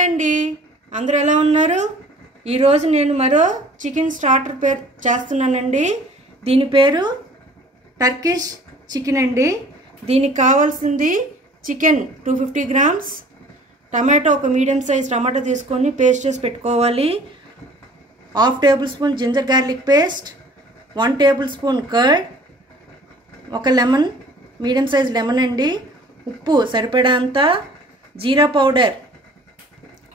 Hi అండి, అందరూ ఎలా ఉన్నారు? ఈరోజు నేను మరో చికెన్ స్టార్టర్ పేరు చేస్తున్నానండి. దీని పేరు టర్కిష్ చికెన్ అండి. దీనికి కావాల్సింది చికెన్ 250 గ్రామ్స్, టమాటో ఒక మీడియం సైజ్ టమాటో తీసుకొని పేస్ట్ చేసి పెట్టుకోవాలి. 1/2 table spoon ginger garlic paste, 1 table spoon curd, ఒక లెమన్ మీడియం సైజ్ లెమన్ అండి, ఉప్పు సరిపడేంత, జీరా పౌడర్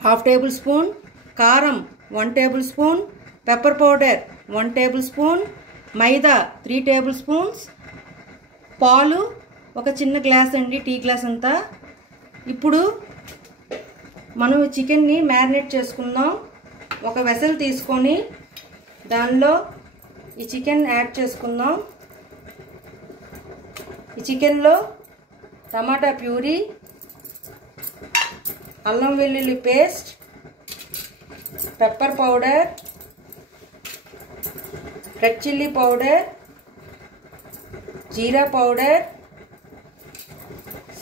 1/2 టేబుల్ స్పూన్, కారం 1 table spoon, pepper powder 1 table spoon, maida 3 tablespoons, పాలు ఒక చిన్న గ్లాస్ అండి, టీ గ్లాస్ అంతా. ఇప్పుడు మనం చికెన్ని మ్యారినేట్ చేసుకుందాం. ఒక వెసల్ తీసుకొని దానిలో ఈ చికెన్ యాడ్ చేసుకుందాం. ఈ చికెన్లో టమాటా ప్యూరీ, అల్లం వెల్లుల్లి paste, pepper powder, red chilli powder, jeera powder,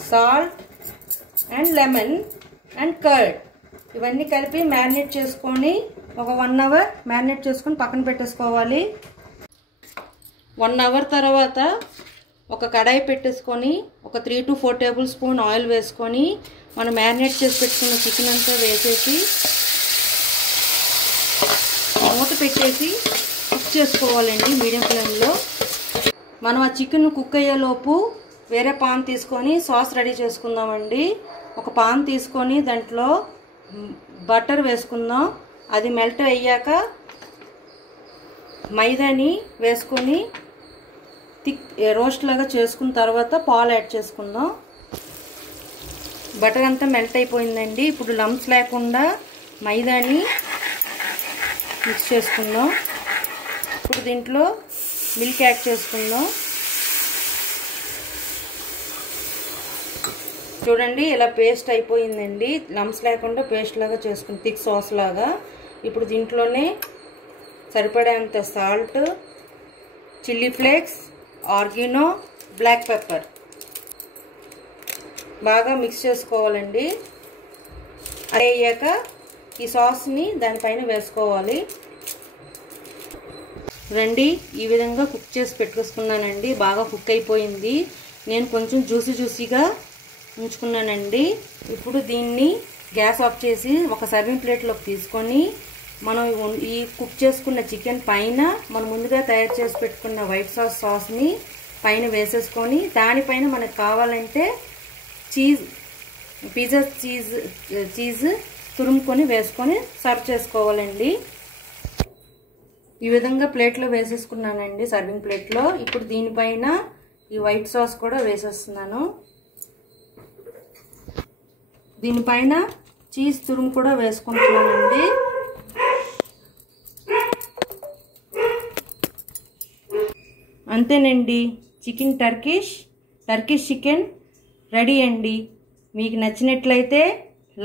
salt and lemon and curd ఇవన్నీ కలిపి మ్యారినేట్ చేసుకొని ఒక 1 అవర్ మ్యారినేట్ చేసుకొని పక్కన పెట్టేసుకోవాలి. 1 అవర్ తర్వాత ఒక కడాయి పెట్టేసుకొని ఒక 3 to 4 టేబుల్ స్పూన్ ఆయిల్ వేసుకొని మనం మ్యారినేట్ చేసి పెట్టుకున్న చికెన్ అంతా వేసేసి మూత పెట్టేసి కుక్ చేసుకోవాలండి మీడియం ఫ్లేమ్లో. మనం ఆ చికెన్ కుక్ అయ్యేలోపు వేరే పాన్ తీసుకొని సాస్ రెడీ చేసుకుందామండి. ఒక పాన్ తీసుకొని దాంట్లో బటర్ వేసుకుందాం. అది మెల్ట్ అయ్యాక మైదాని వేసుకొని థిక్ రోస్ట్ లాగా చేసుకున్న తర్వాత పాలు యాడ్ చేసుకుందాం. బటర్ అంతా మెల్ట్ అయిపోయిందండి. ఇప్పుడు లంప్స్ లేకుండా మైదాని మిక్స్ చేసుకుందాం. ఇప్పుడు దీంట్లో మిల్క్ యాడ్ చేసుకుందాం. చూడండి ఇలా పేస్ట్ అయిపోయిందండి. లంప్స్ లేకుండా పేస్ట్ లాగా చేసుకుని థిక్ సాస్ లాగా. ఇప్పుడు దీంట్లోనే సరిపడేంత salt, chilli flakes, oregano, black pepper బాగా మిక్స్ చేసుకోవాలండి. అది అయ్యాక ఈ సాస్ని దానిపైన వేసుకోవాలి. రండి, ఈ విధంగా కుక్ చేసి పెట్టుకున్నానండి. బాగా కుక్ అయిపోయింది. నేను కొంచెం జ్యూసీగా ఉంచుకున్నానండి. ఇప్పుడు దీన్ని గ్యాస్ ఆఫ్ చేసి ఒక సర్వింగ్ ప్లేట్లోకి తీసుకొని మనం ఈ కుక్ చేసుకున్న చికెన్ పైన మనం ముందుగా తయారు చేసి పెట్టుకున్న వైట్ సాస్ని పైన వేసేసుకొని దానిపైన మనకు కావాలంటే పిజ్జా చీజ్ తురుముకొని వేసుకొని సర్వ్ చేసుకోవాలండి. ఈ విధంగా ప్లేట్లో వేసేసుకున్నానండి, సర్వింగ్ ప్లేట్లో. ఇప్పుడు దీనిపైన ఈ వైట్ సాస్ కూడా వేసేస్తున్నాను. దీనిపైన చీజ్ తురుము కూడా వేసుకుంటున్నానండి. అంతేనండి, చికెన్ టర్కిష్ చికెన్ రెడీ అండి. మీకు నచ్చినట్లయితే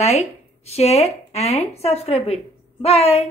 like, share and subscribe it. Bye.